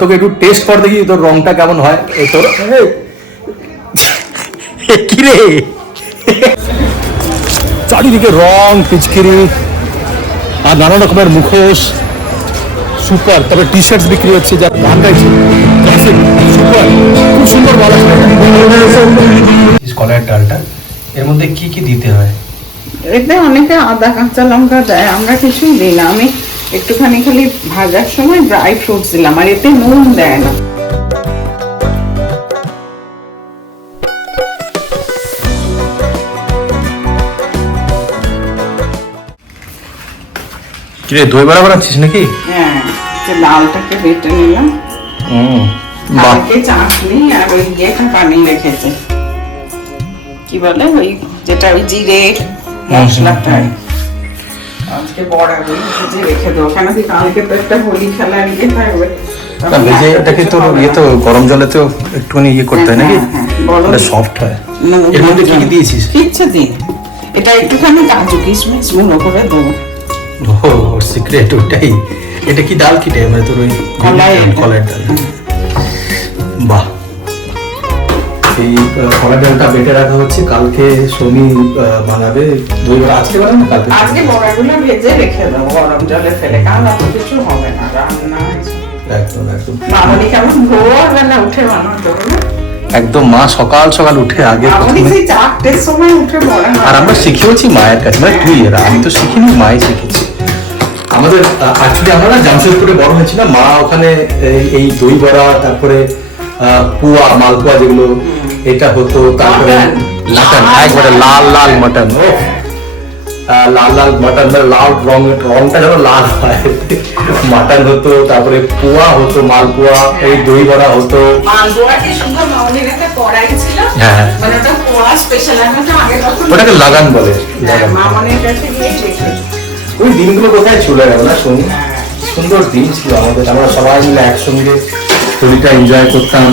তোকে একটু টেস্ট কর দেখি তোর রংটা কেমন হয়। তোর কি রে, চারিদিকে রং পিচকিরি আর নানা রকমের মুখোশ, সুপার। তবে টি শার্টস বিক্রি হচ্ছে, যা দাম গাইছে সুপার, খুব সুন্দর বলা। কলার ডালটা এর মধ্যে কি কি দিতে হয়? এতে অনেকে আদা কাঁচা লঙ্কা দেয়, আমরা কিছুই দিই না। আমি একটুখানি খালি ভাজার সময় ড্রাই ফ্রুটস দিলাম, আর এতে নুন দেয় না। কিরে দই বড়া বানাচ্ছিস নাকি? হ্যাঁ, ডালটাকে বেটে নিলাম, কালকে চাটনি আর ওই ইয়েটা বানিয়ে রেখেছে, কি বলে ওই যেটা ওই জিরে মশলাটা, আজকে বড়াগুলো ভেজে রেখে দেবো। কেন কি কালকে তো একটা হোলি খেলা নিয়ে থাকবে। ভেজে এটাকে তো ইয়ে তো গরম জলে তো একটুখানি ইয়ে করতে হয় নাকি, সফট হয়। এর মধ্যে কি কি দিয়েছিস? কিচ্ছু দিই, এটা একটুখানি কাজু কিশমিশ গুঁড়ো করে দেবো। ও সিক্রেট ওটাই। এটা কি ডাল কি টাইপ, মানে তোর ওই কলার ডাল? বাহ, এই কলার ডালটা বেটে রাখা হচ্ছে, কালকে সোমি বানাবে দই বড়া। আজকে বানাবে না কালকে? আজকে বড়াগুলো ভেজে রেখে দেবো গরম জলে ফেলে, কারণ অত কিছু হবে না রান্না। একদম একদম। মামনি কেমন ভোরবেলা উঠে বানাতো না? একদম, মা সকাল সকাল উঠে আগে মামনি সেই 4টের সময় উঠে বড়া। আর আমরা শিখেওছি মায়ের কাছে, মানে তুই এরা, আমি তো শিখিনি, মাই শিখেছি আমাদের। অ্যাকচুয়ালি আমরা না জামশেদপুরে বড় হয়েছিলাম, মা ওখানে এই দই বড়া, তারপরে পুয়া মালপোয়া যেগুলো এটা হতো, তারপরে মাটন, একবারে লাল লাল মাটন, লাল লাল মাটন, মানে লাল রংটা যেন লাল হয়, মাটন হতো, তারপরে পোয়া হতো, মালপোয়া, এই দই বড়া হতো। মালপোয়াটি শুধু মামনির একটা কড়াই ছিল, হ্যাঁ, মানে ওটা পোয়া স্পেশাল। আমি তো আগে তখন ওটাকে লাগান বলে, লাগান। মামনির কাছে গিয়ে দেখেছি। ওই দিনগুলো কোথায় চলে গেল না শুনি, সুন্দর দিন ছিল আমাদের, আমরা সবাই মিলে একসঙ্গে হোলিটা এনজয় করতাম।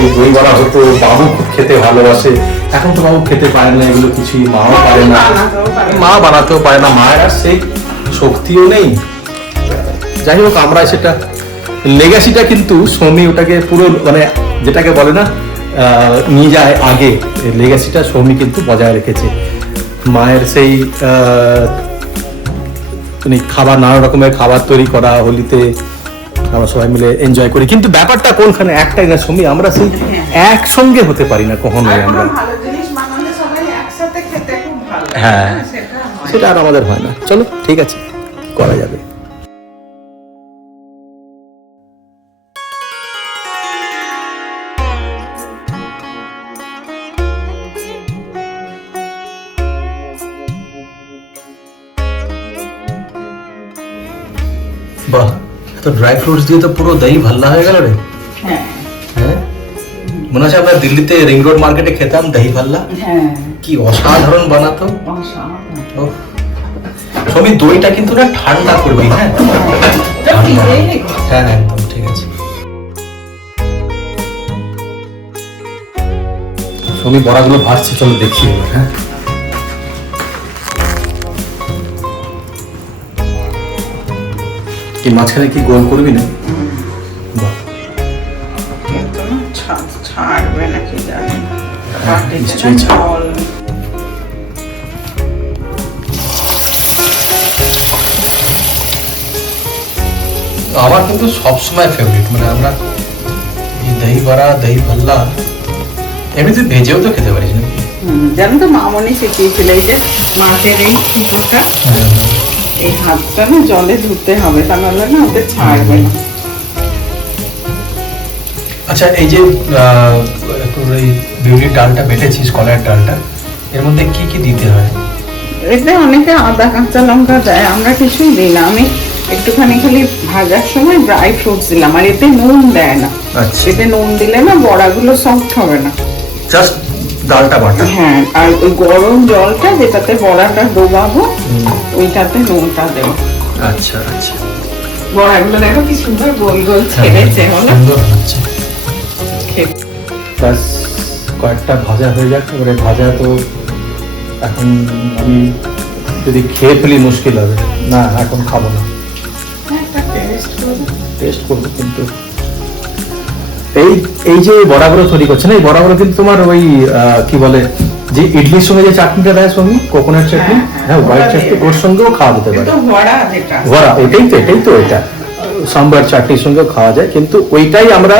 এই দই বড়া হতো, বাবু খুব খেতে ভালোবাসে, এখন তো বাবু খেতে পারে না এগুলো কিছুই, মাও পারে না, মা বানাতেও পারে না, মায়ের আর সেই শক্তিও নেই। যাই হোক, আমরা সেটা লেগাসিটা কিন্তু সৌমি ওটাকে পুরো, মানে যেটাকে বলে না নিয়ে যায় আগে, লেগাসিটা সৌমি কিন্তু বজায় রেখেছে। মায়ের সেই খাবার, নানা রকমের খাবার তৈরি করা হোলিতে আমরা সবাই মিলে এনজয় করি। কিন্তু ব্যাপারটা কোনখানে একটাই না সৌমি, আমরা সেই একসঙ্গে হতে পারি না কখনোই আমরা। হ্যাঁ, সেটা আর আমাদের হয় না। চলো ঠিক আছে, করা যাবে। বাহ, এত ড্রাই ফ্রুটস দিয়ে তো পুরো দই ভাল্লা হয়ে গেল রে। হ্যাঁ, মনে হচ্ছে আমরা দিল্লিতে রিং রোড মার্কেটে খেতাম দহি ভাল্লা। হ্যাঁ, কি অসাধারণ বানাতো। সবই দইটা কিন্তু না ঠান্ডা করবি। হ্যাঁ হ্যাঁ, একদম ঠিক আছে। সবই বড়াগুলো ভাজছে, চলো দেখি। হ্যাঁ, কি মাঝখানে কি গোল করবি না? ছাড়বে নাকি জানি না। নিশ্চয়ই ছাড়। আমার কিন্তু সবসময় ফেভারিট, মানে আমরা এই দহি বড়া, দহি ভাল্লা এমনি তুই ভেজেও তো খেতে পারিস নাকি? জানো তো, মামনি শিখিয়েছিল এই যে মাছের এই কুকুরটা, এই হাতটা না জলে ধুতে হবে, তা নাহলে না ওদের ছাড়বে না। আচ্ছা, এই যে এই বিউলির ডালটা বেটেছিস, কলার ডালটা, এর মধ্যে কি কি দিতে হয়? এতে অনেকে আদা কাঁচা লঙ্কা দেয়, আমরা কিছুই দিই না। আমি একটুখানি খালি ভাজার সময় ড্রাই ফ্রুটস দিলাম, আর এতে নুন দেয় না। আচ্ছা, এতে নুন দিলে না বড়াগুলো সফট হবে না, জাস্ট ডালটা বাটা। হ্যাঁ, আর ওই গরম জলটা যেটাতে বড়াটা ডোবাবো ওইটাতে নুনটা দেবো। আচ্ছা আচ্ছা, বড়াগুলো দেখো কি সুন্দর গোল গোল ছেড়েছে, হলো সুন্দর হচ্ছে। ব্যাস, কয়েকটা ভাজা হয়ে যাক। এবারে ভাজা তো এখন আমি যদি খেয়ে ফেলি মুশকিল হবে, না এখন খাবো না। একটা টেস্ট টেস্ট করবো। কিন্তু এই এই যে বড়াগুলো তৈরি করছে না, এই বড়াগুলো কিন্তু তোমার ওই কি বলে যে ইডলির সঙ্গে যে চাটনিটা দেয় সঙ্গে কোকোনাট চাটনি, হ্যাঁ হোয়াইট চাটনি, ওর সঙ্গেও খাওয়া যেতে পারে। বড়া এটাই তো এটা সাম্বার চাটনির সঙ্গেও খাওয়া যায়, কিন্তু ওইটাই আমরা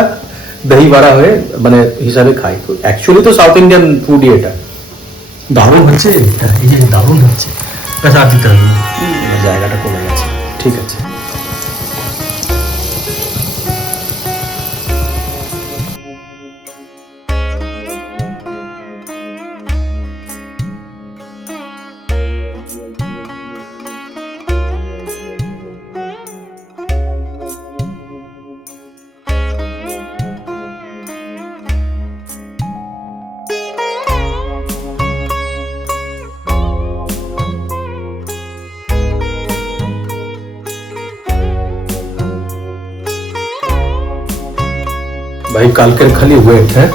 দহি বড়া হয়ে মানে হিসাবে খাই। অ্যাকচুয়ালি তো সাউথ ইন্ডিয়ান ফুডই এটা। দারুণ হচ্ছে এটা, এই যে দারুণ হচ্ছে। আর দিতে হবে, জায়গাটা কমে গেছে। ঠিক আছে, ভাই কালকের খালি ওয়েট। হ্যাঁ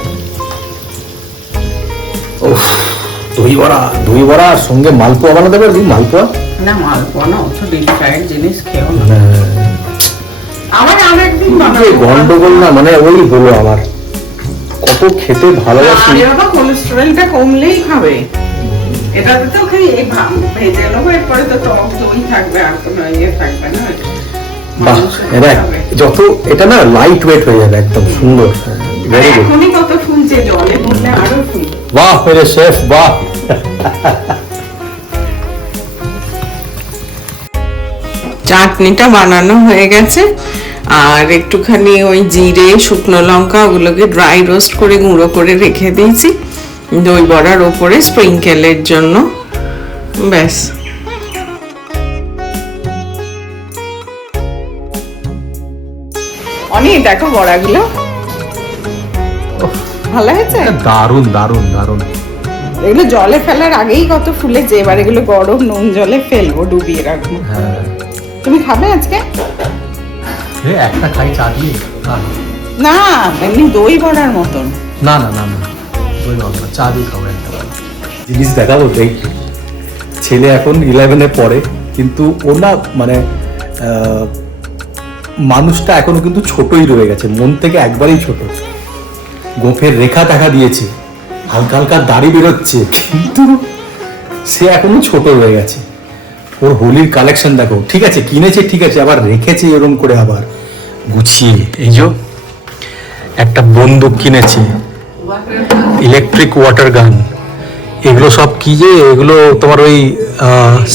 দই বড়া আর সঙ্গে মালপোয়া বানাতে পারবি? মালপোয়া না, মালপোয়া না, অত ডিপ ফ্রাইড জিনিস খেও না। আমার আরেকদিন বানাবো। গন্ডগোল না, মানে ওই হলো আমার কত খেতে ভালোবাসি। আরে বাবা, কোলেস্টেরলটা কমলেই খাবে। এটাতে তো খালি এই ভেজে নেবো, এরপরে তো টক দই থাকবে, আর কোনো ইয়ে থাকবে না। বাহ, যত এটা না লাইট ওয়েট হয়ে যাবে, একদম সুন্দর। এখনই কত ফুলছে, জলে পড়লে আরো ফুল। বাহ মেরে শেফ, বাহ। চাটনিটা বানানো হয়ে গেছে, আর একটুখানি ওই জিরে, শুকনো লঙ্কা ওগুলোকে ড্রাই রোস্ট করে গুঁড়ো করে রেখে দিয়েছি দই বড়ার ওপরে স্প্রিঙ্কেলের জন্য। ব্যাস। অনেক দেখো বড়াগুলো ভালো হয়েছে, দারুন দারুন দারুন। এগুলো জলে ফেলার আগেই কত ফুলেছে, এবার এগুলো গরম নুন জলে ফেলবো, ডুবিয়ে রাখবো। হ্যাঁ, তুমি খাবে আজকে? একটা খাই চা দিয়ে। না, এমনি দই বড়ার মতন। না না না না, দই বড়া চা দিয়ে খাবো। একটা জিনিস দেখাবো, দেখ ছেলে এখন 11-এ পড়ে, কিন্তু ও না মানে মানুষটা এখনো কিন্তু ছোটই রয়ে গেছে, মন থেকে একবারেই ছোট। গোফের রেখা দেখা দিয়েছে, হালকা হালকা দাড়ি বেরোচ্ছে, কিন্তু সে এখনো ছোট রয়ে গেছে। ওর হোলির কালেকশন দেখো, ঠিক আছে কিনেছে, ঠিক আছে, আবার রেখেছে এরকম করে আবার গুছিয়ে। এই যে একটা বন্দুক কিনেছে, ইলেকট্রিক ওয়াটার গান, এগুলো সব কি যে, এগুলো তোমার ওই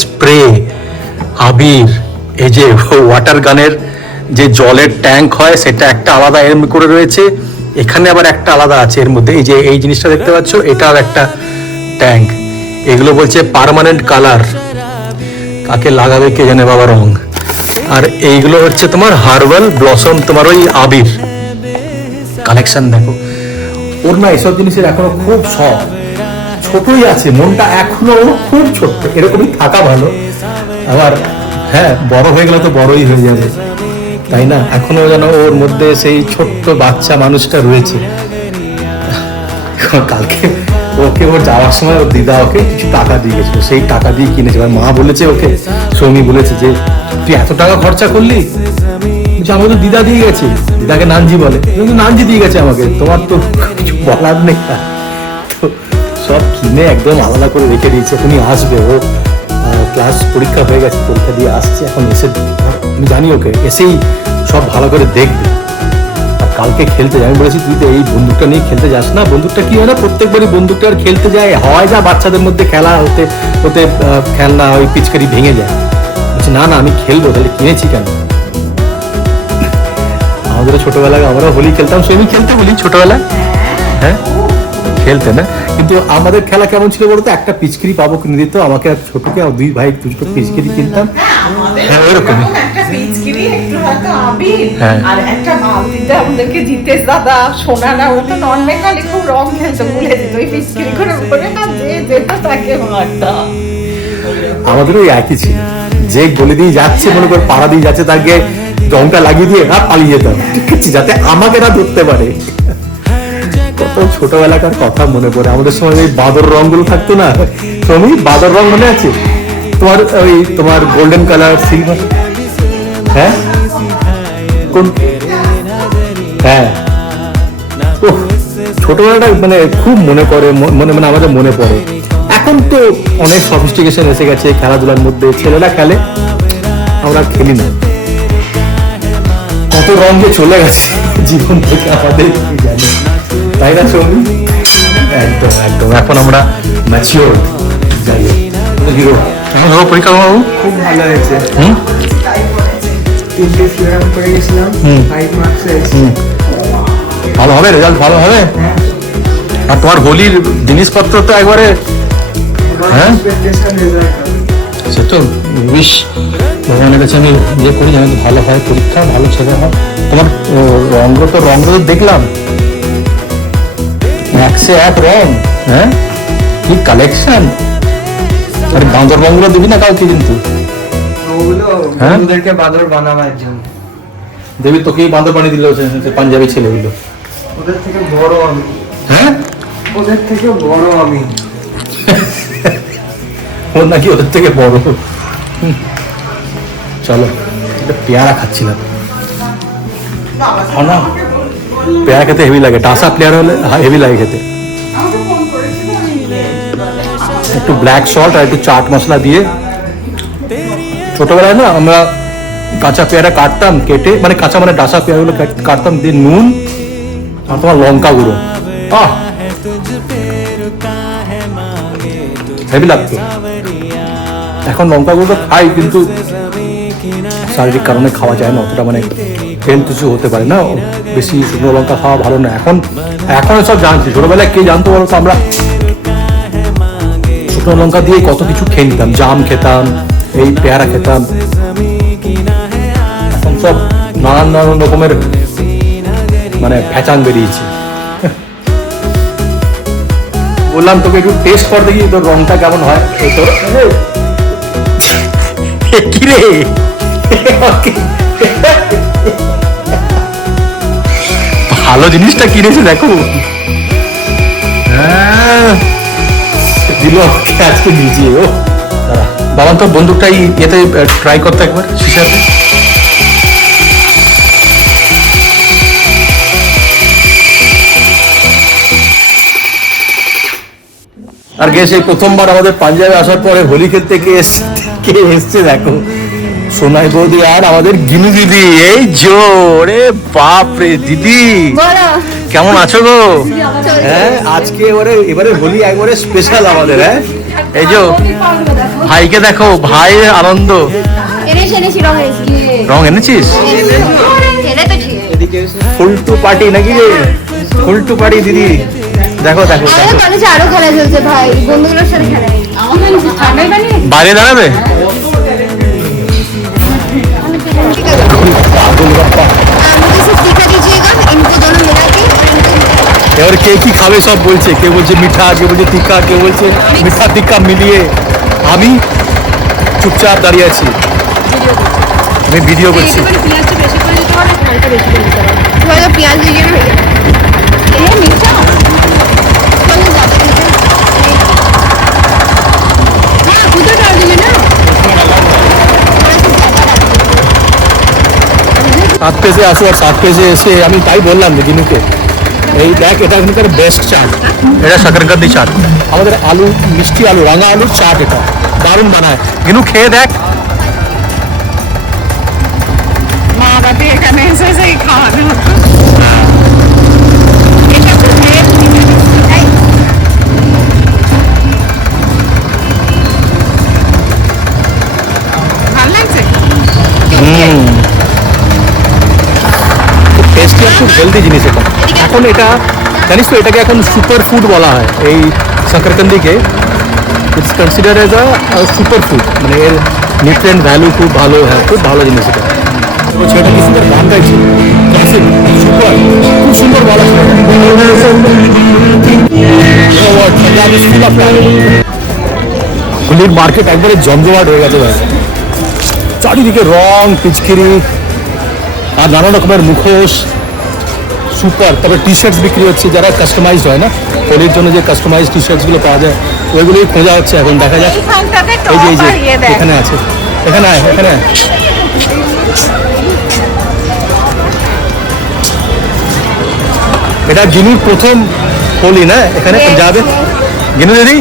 স্প্রে, আবির, এই যে ওয়াটার গানের যে জলের ট্যাঙ্ক হয় সেটা একটা আলাদা এরম করে রয়েছে, এখানে আবার একটা আলাদা আছে এর মধ্যে। এই যে এই জিনিসটা দেখতে পাচ্ছ, এটাও একটা ট্যাঙ্ক। এগুলো বলছে পার্মানেন্ট কালার, কাকে লাগাবে কে জানে বাবা রং। আর এইগুলো হচ্ছে তোমার হার্বাল ব্লসম, তোমার ওই আবির। কালেকশন দেখো, ওর না এসব জিনিসের এখনো খুব শখ, ছোটই আছে মনটা এখনো, খুব ছোট্ট, এরকমই থাকা ভালো। আবার হ্যাঁ, বড় হয়ে গেলে তো বড়ই হয়ে যাবে, তাই না? এখনো যেন ওর মধ্যে সেই ছোট্ট বাচ্চা মানুষটা রয়েছে। কালকে ওকে ওর যাওয়ার সময় ওর দিদা ওকে কিছু টাকা দিয়ে গেছিল, সেই টাকা দিয়ে কিনেছে। এবার মা বলেছে ওকে, সৌমি বলেছে যে তুই এত টাকা খরচা করলি, আমাকে তো দিদা দিয়ে গেছে, দিদাকে নানজি বলে, কিন্তু নানজি দিয়ে গেছে আমাকে, তোমার তো কিছু বলার নেই। তো সব কিনে একদম আলাদা করে রেখে দিয়েছে, উনি আসবে, ও ক্লাস পরীক্ষা হয়ে গেছে, পরীক্ষা দিয়ে আসছে, এখন এসে আমি জানি ওকে এসেই সব ভালো করে দেখবে। আর কালকে খেলতে যায়, আমি বলেছি তুই তো এই বন্দুকটা নিয়ে খেলতে যাস না। বন্দুকটা কি হয় না, প্রত্যেকবারই বন্দুকটা আর খেলতে যায়, হয় যা বাচ্চাদের মধ্যে খেলা হতে হতে খেলনা ওই পিচকারি ভেঙে যায়। বলছি না না আমি খেলবো, তাহলে কিনেছি কেন? আমাদের ছোটবেলায় আমরাও হোলি খেলতাম, সে আমি খেলতে বলি ছোটবেলায়, হ্যাঁ খেলতে না, কিন্তু আমাদের খেলা কেমন ছিল বলতো, একটা পিচকারি পাবো কিনে দিত আমাকে আর ছোটকে, আর দুই ভাই দুটো পিচকারি কিনতাম। হ্যাঁ ওরকমই, একটা পিচকারি, একটু হয়তো আবির, হ্যাঁ। আর একটা বালতিতে আমাদেরকে জিতেশ দাদা, সোনা না, ও তো নন বেঙ্গলি, খুব রং খেলতো, ভুলে যেত, ওই পিচকারি করে উপরে না যে যেত তাকে মারতাম। আমাদের ওই একই ছিল, যে গলি দিয়ে যাচ্ছে মনে করে পাড়া দিয়ে যাচ্ছে, তাকে রংটা লাগিয়ে দিয়ে আর পালিয়ে যেতাম, ঠিক আছে, যাতে আমাকে না ধরতে পারে। কত ছোটবেলাকার কথা মনে পড়ে। আমাদের সময় ওই বাদর রং গুলো থাকতো না, তুমি বাদর রং মনে আছে তোমার? ওই তোমার গোল্ডেন কালার, সিলভার, হ্যাঁ নতুন। হ্যাঁ, ওহ, ছোটবেলাটা মানে খুব মনে করে, মানে আমাদের মনে পড়ে। এখন তো অনেক সফিস্টিকেশন এসে গেছে খেলাধুলার মধ্যে, ছেলেরা খেলে, আমরা খেলি না। কত রঙ যে চলে গেছে জীবন থেকে আমাদের, কি জানি, তাই না সৌমি? একদম একদম, এখন আমরা ম্যাচিওর। যাই হোক, হিরো এখন ধরো পরীক্ষা বাবু খুব ভালো হয়েছে। 3টে থিওরাম করে গেছিলাম, 5 মার্কস হয়েছে। ভালো হবে, রেজাল্ট ভালো হবে। আর তোমার হোলির জিনিসপত্র তো একবারে, হ্যাঁ সে তো উইশ ভগবানের কাছে আমি ইয়ে করি যেন ভালো হয় পরীক্ষা, ভালো ছেলে হয়। তোমার রঙ তো দেখলাম, 101 রং। হ্যাঁ, কি কালেকশন। আরে বাঁদর রঙগুলো দিবি না কাউকে কিন্তু, ওগুলো হ্যাঁ? ওদেরকে বাদর বানাবার জন্য। দেবী তোকেই বাঁদর বানিয়ে দিল পাঞ্জাবি ছেলেগুলো। ওদের থেকে বড় আমি। হ্যাঁ, ওদের থেকে বড় আমি। ওর নাকি ওদের থেকে বড়। চলো, এটা পেয়ারা খাচ্ছিলাম। না, পেয়ারা খেতে হেভি লাগে, ডাসা প্লেয়ার হলে হেভি লাগে খেতে। একটু ব্ল্যাক সল্ট আর একটু চাট মশলা দিয়ে। ছোটবেলায় না আমরা কাঁচা পেয়ারা কাটতাম, কেটে মানে কাঁচা মানে ডাসা পেয়ারাগুলো কাটতাম, দিয়ে নুন আর তোমার লঙ্কা গুঁড়ো, হেভি লাগতো। এখন লঙ্কা গুঁড়ো খাই কিন্তু শারীরিক কারণে খাওয়া যায় না অতটা, মানে হেলথ ইস্যু হতে পারে না, বেশি শুকনো লঙ্কা খাওয়া ভালো না। এখন সব জানছি, ছোটবেলায় কে জানতো বলতো? আমরা শুকনো লঙ্কা দিয়ে কত কিছু খেয়ে নিতাম, জাম খেতাম, এই পেয়ারা খেতাম। এখন সব নানান রকমের মানে ফ্যাচাং বেরিয়েছে। বললাম তোকে একটু টেস্ট কর দেখি তোর রংটা কেমন হয়। কি রে, ভালো জিনিসটা কিনেছে দেখো। দিল আজকে নিজে। ও বাবা, তোর বন্দুকটা এতে ট্রাই করতে একবার শিশাতে। আর গেছে প্রথমবার আমাদের পাঞ্জাবে আসার পরে হোলি খেলতে কে এসছে দেখো, সোনাই বৌদি আর আমাদের গিনু দিদি। এই জোরে বাপ রে দিদি, কেমন আছো গো? হ্যাঁ, আজকে এবারে হোলি একবারে স্পেশাল আমাদের। হ্যাঁ, এই যে ভাইকে দেখো, ভাইয়ের আনন্দ। রং এনেছিস? ফুল টু পার্টি নাকি রে? ফুল টু পার্টি দিদি, দেখো দেখো আরো খেলা চলছে ভাই, বন্ধুগুলোর সাথে খেলা। বাইরে দাঁড়াবে। এবার কে কি খাবে সব বলছে, কে বলছে মিঠা, কে বলছে টিক্কা, কে বলছে মিঠা টিক্কা মিলিয়ে। আমি চুপচাপ দাঁড়িয়ে আছি, আমি ভিডিও করছি। পেঁয়াজ দিয়ে সাত পেজে আসো, আর সাত পেজে এসে আমি তাই বললাম যে গিনুকে, এই দেখ এটা এখানকার বেস্ট চাট, এটা সাকরকান্দি চাট, আমাদের আলু, মিষ্টি আলু, রাঙা আলুর চাট, এটা দারুণ বানায়। গিনু খেয়ে দেখ। মা বাবা এখানে এসে সেই খাওয়ানো হতো। এটা খুব ভালো লাগছে। টেস্টি আর খুব হেলদি জিনিস এটা। এখন এটা জানিস তো, এটাকে এখন সুপার ফুড বলা হয় এই সাকরকান্দিকে। It's consider as a super food, মানে এর নিউট্রিয়েন্ট ভ্যালু খুব ভালো। হ্যাঁ, খুব ভালো জিনিস এটা। ছেলেটা কি সুন্দর গান গাইছে, ক্লাসিক, সুপার, খুব সুন্দর বলা ছিল। হোলির মার্কেট একবারে জমজমাট হয়ে গেছে ভাই, চারিদিকে রং, পিচকিরি আর নানা রকমের মুখোশ, সুপার। তবে টি শার্টস বিক্রি হচ্ছে, যারা কাস্টমাইজড হয় না, হোলির জন্য যে কাস্টমাইজ টি শার্টসগুলো পাওয়া যায়, ওইগুলোই খোঁজা হচ্ছে এখন। দেখা যাক, এই যে এখানে আছে, এখানে এটা গিনুর প্রথম হোলি না এখানে Yes, যাবে yes. গিনু দিদি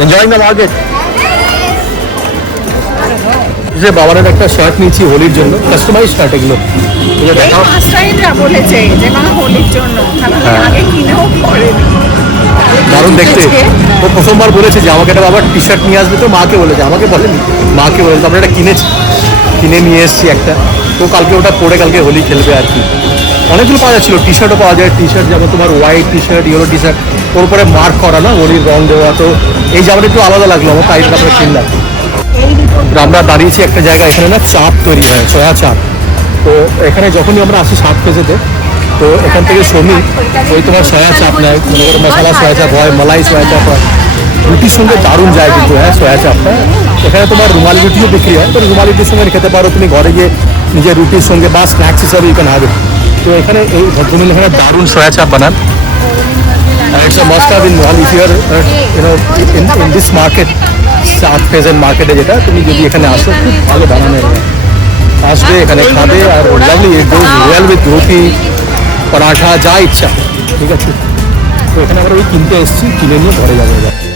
এনজয়িং দ্য মার্কেট যে বাবার একটা শার্ট নিয়েছি হোলির জন্য কাস্টমাইজ শার্ট এগুলো এগুলো এই দেখাও মাস্টাররা বলেছে যে মা হোলির জন্য কারণ হ্যাঁ। আগে কিনেও পড়েনি দারুণ দেখতে ও প্রথমবার বলেছে যে আমাকে একটা বাবার টি শার্ট নিয়ে আসবে তো মাকে বলেছে আমাকে বলেনি মাকে বলেছে আমরা এটা কিনেছি কিনে নিয়ে এসেছি একটা তো কালকে ওটা পরে কালকে হোলি খেলবে আর কি অনেকগুলো পাওয়া যাচ্ছিল টি শার্টও পাওয়া যায় টি শার্ট যেমন তোমার white T shirt yellow T shirt ওর উপরে মার্ক করা না হোলির রং দেওয়া তো এই জামাটা একটু আলাদা লাগলো আমার তাই আমরা কিনলাম আমরা দাঁড়িয়েছি একটা জায়গায় এখানে না চাপ তৈরি হয় সয়া চাপ তো এখানে যখনই আমরা আসি সাত কেজিতে তো এখান থেকে শনি ওই তোমার সয়া চাপ নেয় মনে করো মশলা সয়া চাপ হয় মালাই সয়া চাপ হয় রুটির সঙ্গে দারুণ যায় কিন্তু হ্যাঁ সয়া চাপটা এখানে তোমার রুমালি রুটিও বিক্রি হয় তো রুমালি রুটির সঙ্গে খেতে পারো তুমি ঘরে গিয়ে নিজের রুটির সঙ্গে বা স্ন্যাক্স হিসাবে ইউকেন হবে তো এখানে এই ভদ্রমিল এখানে দারুণ সয়া চাপ বানান and it's a must have in all if you are you know in this market south present মার্কেটে যেটা তুমি যদি এখানে আসো খুব ভালো বানানো আসবে এখানে খাবে আর lovely it goes well with roti paratha যা ইচ্ছা ঠিক আছে তো এখানে আমরা ওই কিনতে এসেছি কিনে নিয়ে ঘরে যাবো এবার